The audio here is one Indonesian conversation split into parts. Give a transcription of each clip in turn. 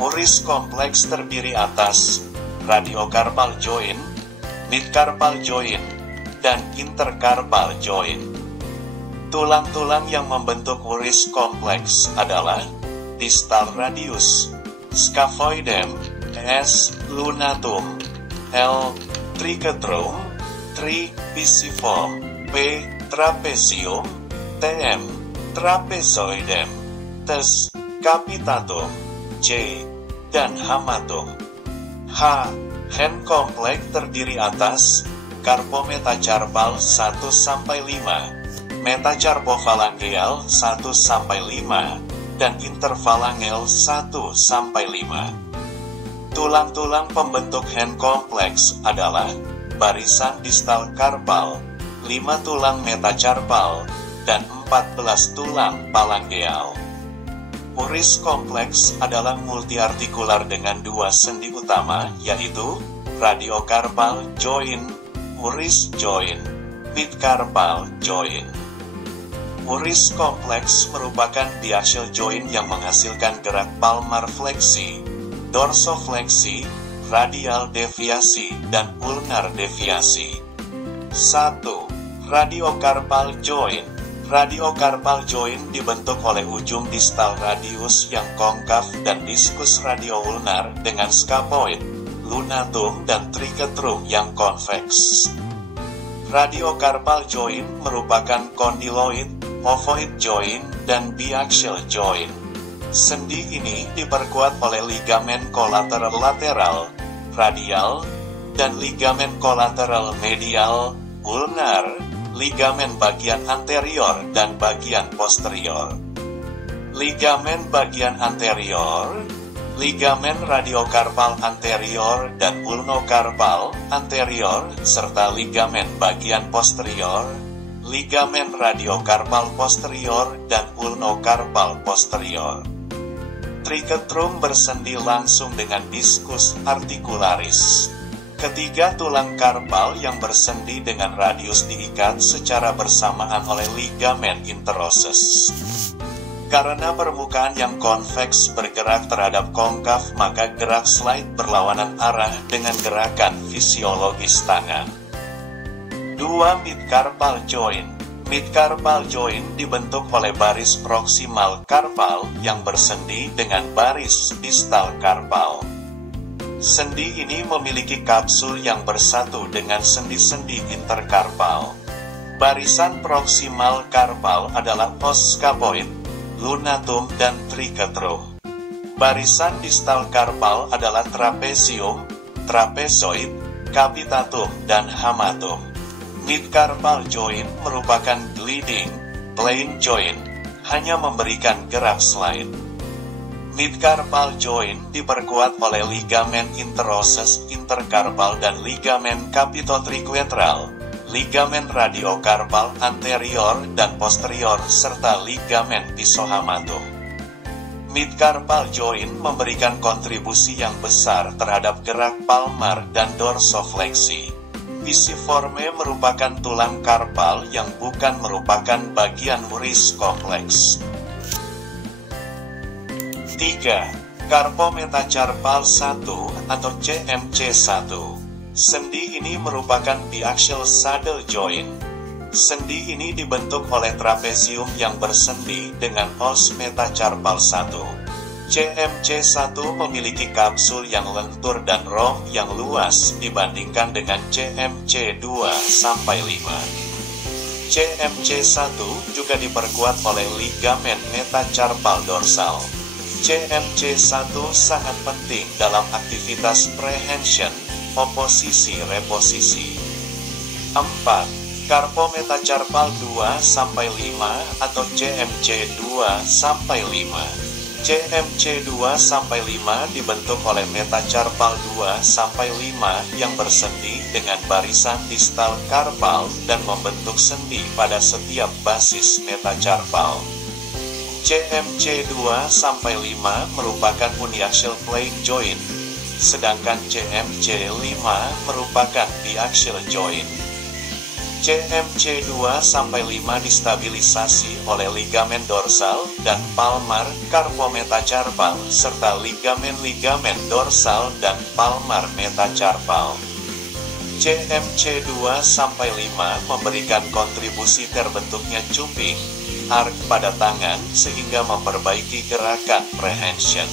Uris kompleks terdiri atas radiokarpal joint, midkarpal joint, dan interkarpal joint. Tulang-tulang yang membentuk uris kompleks adalah distal radius, scaphoidem, S. lunatum, L. triquetrum, Tri. pisiform, P. trapezium, Tm. trapezoidem, Tes. capitatum, C. dan hamatum. H. Hen kompleks terdiri atas karpometacarpal 1-5, metacarpofalangeal 1-5, dan interfalangel 1-5. Tulang-tulang pembentuk hen kompleks adalah barisan distal karpal, 5 tulang metacarpal, dan 14 tulang palangeal. Uris kompleks adalah multiartikular dengan 2 sendi utama, yaitu radiokarpal joint, uris joint, midkarpal joint. Uris kompleks merupakan biaxial joint yang menghasilkan gerak palmar fleksi, dorsofleksi, radial deviasi, dan ulnar deviasi. 1. Radiokarpal joint. Radiokarpal joint dibentuk oleh ujung distal radius yang konkav dan diskus radioulnar dengan scapoid, lunatum, dan triquetrum yang konveks. Radiokarpal joint merupakan condyloid, ovoid joint, dan biaxial joint. Sendi ini diperkuat oleh ligamen kolateral lateral, radial, dan ligamen kolateral medial, ulnar, ligamen bagian anterior dan bagian posterior. Ligamen bagian anterior, ligamen radiokarpal anterior dan ulnokarpal anterior, serta ligamen bagian posterior, ligamen radiokarpal posterior dan ulnokarpal posterior. Triquetrum bersendi langsung dengan diskus articularis. Ketiga tulang karpal yang bersendi dengan radius diikat secara bersamaan oleh ligamen interosseus. Karena permukaan yang konveks bergerak terhadap konkav, maka gerak slide berlawanan arah dengan gerakan fisiologis tangan. 2. Midkarpal joint. Midkarpal joint dibentuk oleh baris proksimal karpal yang bersendi dengan baris distal karpal. Sendi ini memiliki kapsul yang bersatu dengan sendi-sendi interkarpal. Barisan proksimal karpal adalah os scapoid, lunatum, dan triquetrum. Barisan distal karpal adalah trapezium, trapezoid, capitatum, dan hamatum. Midkarpal joint merupakan gliding, plain joint, hanya memberikan gerak slide. Midkarpal joint diperkuat oleh ligamen interosseus interkarpal dan ligamen capitotriquetral, ligamen radiokarpal anterior dan posterior, serta ligamen pisohamatum. Midkarpal joint memberikan kontribusi yang besar terhadap gerak palmar dan dorsofleksi. Pisiforme merupakan tulang karpal yang bukan merupakan bagian uris kompleks. 3. Karpometacarpal 1 atau CMC1. Sendi ini merupakan biaxial saddle joint. Sendi ini dibentuk oleh trapezium yang bersendi dengan os metacarpal 1. CMC1 memiliki kapsul yang lentur dan rom yang luas dibandingkan dengan CMC2-5. CMC1 juga diperkuat oleh ligamen metacarpal dorsal. CMC1 sangat penting dalam aktivitas prehension, oposisi reposisi. 4. Karpometacarpal 2-5 atau CMC2-5. CMC2-5 dibentuk oleh metacarpal 2-5 yang bersendi dengan barisan distal karpal dan membentuk sendi pada setiap basis metacarpal. CMC2-5 merupakan uniaxial plain joint, sedangkan CMC5 merupakan biaxial joint. CMC2-5 distabilisasi oleh ligamen dorsal dan palmar carpometacarpal serta ligamen dorsal dan palmar metacarpal. CMC2-5 memberikan kontribusi terbentuknya cupping arc pada tangan sehingga memperbaiki gerakan prehension.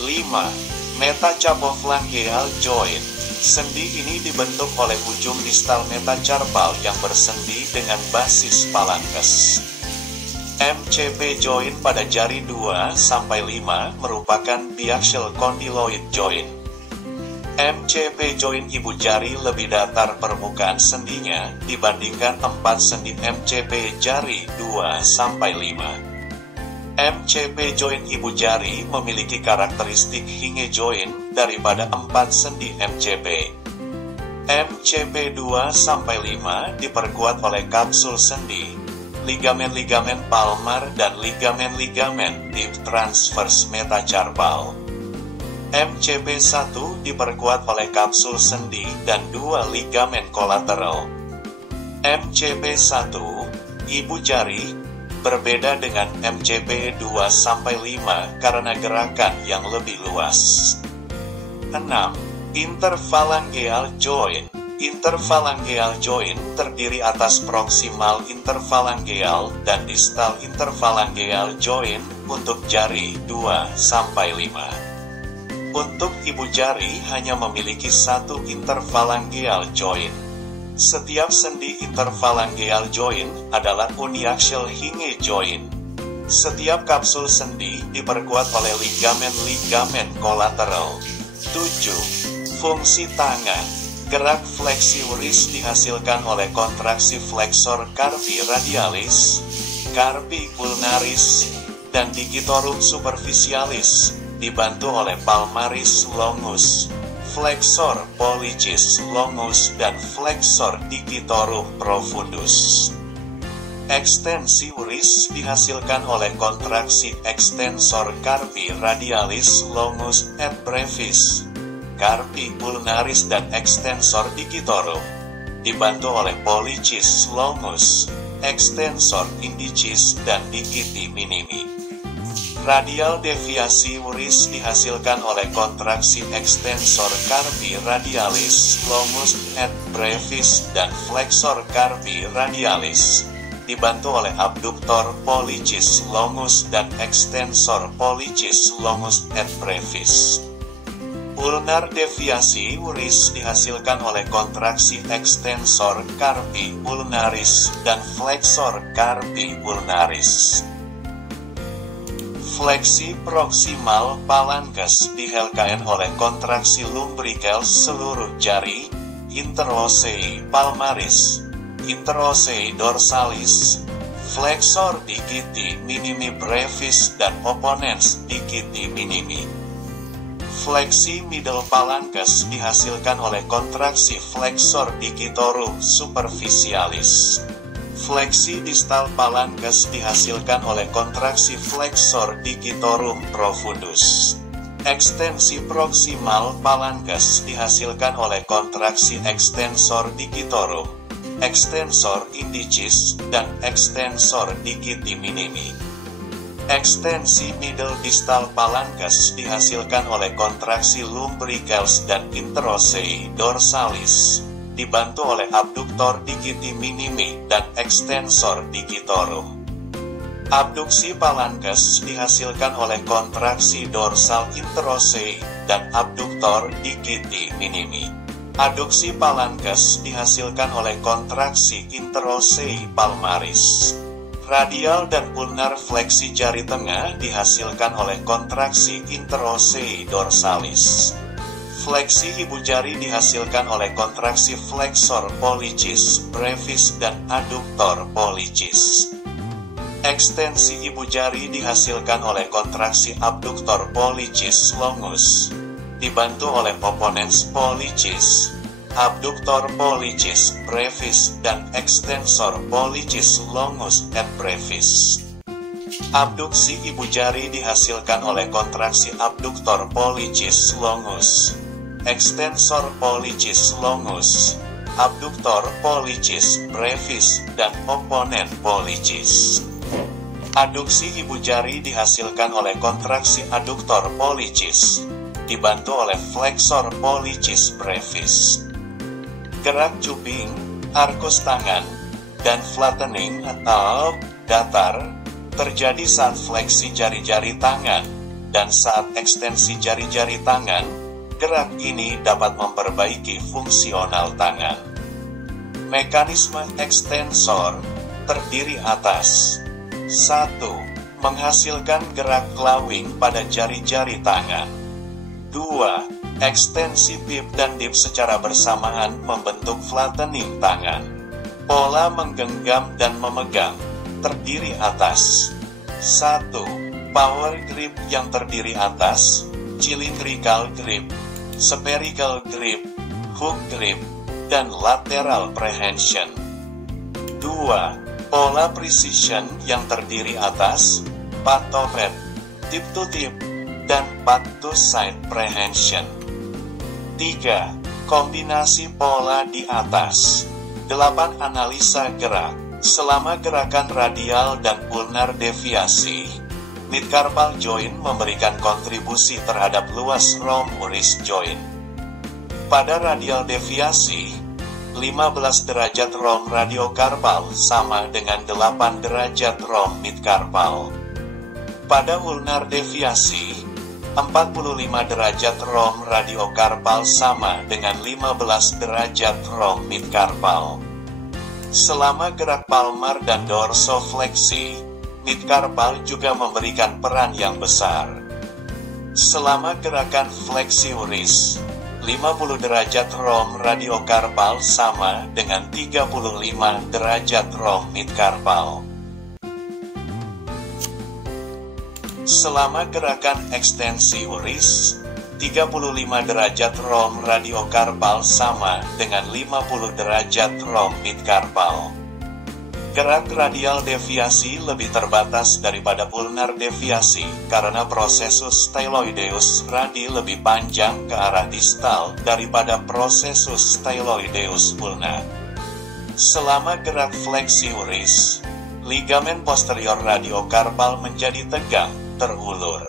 5. Metacarpophalangeal joint. Sendi ini dibentuk oleh ujung distal metacarpal yang bersendi dengan basis phalanges. MCP joint pada jari 2-5 merupakan biaxial condyloid joint. MCP joint ibu jari lebih datar permukaan sendinya dibandingkan 4 sendi MCP jari 2-5. MCP joint ibu jari memiliki karakteristik hinge joint daripada 4 sendi MCP. MCP 2-5 diperkuat oleh kapsul sendi, ligamen palmar dan ligamen deep transverse metacarpal. MCP 1 diperkuat oleh kapsul sendi dan 2 ligamen kolateral. MCP 1 ibu jari berbeda dengan MCP 2-5 karena gerakan yang lebih luas. 6. Interphalangeal joint. Interphalangeal joint terdiri atas proximal interphalangeal dan distal interphalangeal joint untuk jari 2-5. Untuk ibu jari hanya memiliki satu interphalangeal joint. Setiap sendi interphalangeal joint adalah uniaxial hinge joint. Setiap kapsul sendi diperkuat oleh ligamen kolateral. 7. Fungsi tangan. Gerak fleksi wrist dihasilkan oleh kontraksi flexor carpi radialis, carpi ulnaris, dan digitorum superficialis, dibantu oleh palmaris longus, flexor pollicis longus, dan flexor digitorum profundus. Ekstensi wrist dihasilkan oleh kontraksi extensor carpi radialis longus et brevis, carpi ulnaris, dan extensor digitorum, dibantu oleh pollicis longus, extensor indicis, dan digiti minimi. Radial deviasi wrist dihasilkan oleh kontraksi extensor carpi radialis longus et brevis dan flexor carpi radialis, dibantu oleh abduktor pollicis longus dan extensor pollicis longus et brevis. Ulnar deviasi wrist dihasilkan oleh kontraksi extensor carpi ulnaris dan flexor carpi ulnaris. Fleksi proksimal phalanges dihasilkan oleh kontraksi lumbricals seluruh jari, interossei palmaris, interossei dorsalis, flexor digiti minimi brevis, dan opponens digiti minimi. Fleksi middle phalanges dihasilkan oleh kontraksi flexor digitorum superficialis. Fleksi distal phalanges dihasilkan oleh kontraksi flexor digitorum profundus. Ekstensi proksimal phalanges dihasilkan oleh kontraksi extensor digitorum, extensor indicis, dan extensor digiti minimi. Ekstensi middle distal phalanges dihasilkan oleh kontraksi lumbricals dan interossei dorsalis, dibantu oleh abduktor digiti minimi dan extensor digitorum. Abduksi phalanges dihasilkan oleh kontraksi dorsal interossei dan abduktor digiti minimi. Adduksi phalanges dihasilkan oleh kontraksi interossei palmaris. Radial dan ulnar fleksi jari tengah dihasilkan oleh kontraksi interossei dorsalis. Fleksi ibu jari dihasilkan oleh kontraksi flexor pollicis brevis dan adduktor pollicis. Ekstensi ibu jari dihasilkan oleh kontraksi abduktor pollicis longus, dibantu oleh opponens pollicis, abduktor pollicis brevis, dan extensor pollicis longus et brevis. Abduksi ibu jari dihasilkan oleh kontraksi abduktor pollicis longus, extensor pollicis longus, abductor pollicis brevis, dan opponent pollicis. Aduksi ibu jari dihasilkan oleh kontraksi adductor pollicis, dibantu oleh flexor pollicis brevis. Gerak cuping, arkus tangan, dan flattening atau datar terjadi saat fleksi jari-jari tangan, dan saat ekstensi jari-jari tangan. Gerak ini dapat memperbaiki fungsional tangan. Mekanisme ekstensor terdiri atas 1. Menghasilkan gerak clawing pada jari-jari tangan. 2. Ekstensi pip dan dip secara bersamaan membentuk flattening tangan. Pola menggenggam dan memegang terdiri atas 1. Power grip yang terdiri atas cylindrical grip, spherical grip, hook grip, dan lateral prehension. 2. Pola precision yang terdiri atas path to head, tip to tip, dan path to side prehension. 3. Kombinasi pola di atas. 8. Analisa gerak. Selama gerakan radial dan ulnar deviasi, midcarpal joint memberikan kontribusi terhadap luas rom wrist joint. Pada radial deviasi, 15 derajat rom radiokarpal sama dengan 8 derajat rom midcarpal. Pada ulnar deviasi, 45 derajat rom radiokarpal sama dengan 15 derajat rom midcarpal. Selama gerak palmar dan dorsofleksi, midcarpal juga memberikan peran yang besar. Selama gerakan fleksi wrist, 50 derajat rom radiokarpal sama dengan 35 derajat rom midcarpal. Selama gerakan ekstensi wrist, 35 derajat rom radiokarpal sama dengan 50 derajat rom midcarpal. Gerak radial deviasi lebih terbatas daripada ulnar deviasi karena prosesus styloideus radi lebih panjang ke arah distal daripada prosesus styloideus ulna. Selama gerak fleksi wrist, ligamen posterior radiokarpal menjadi tegang, terulur.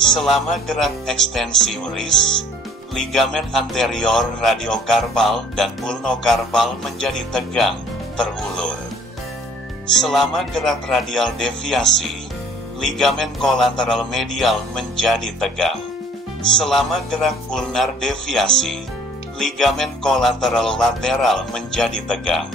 Selama gerak ekstensi wrist, ligamen anterior radiokarpal dan ulnokarpal menjadi tegang, terulur. Selama gerak radial deviasi, ligamen kolateral medial menjadi tegang. Selama gerak ulnar deviasi, ligamen kolateral lateral menjadi tegang.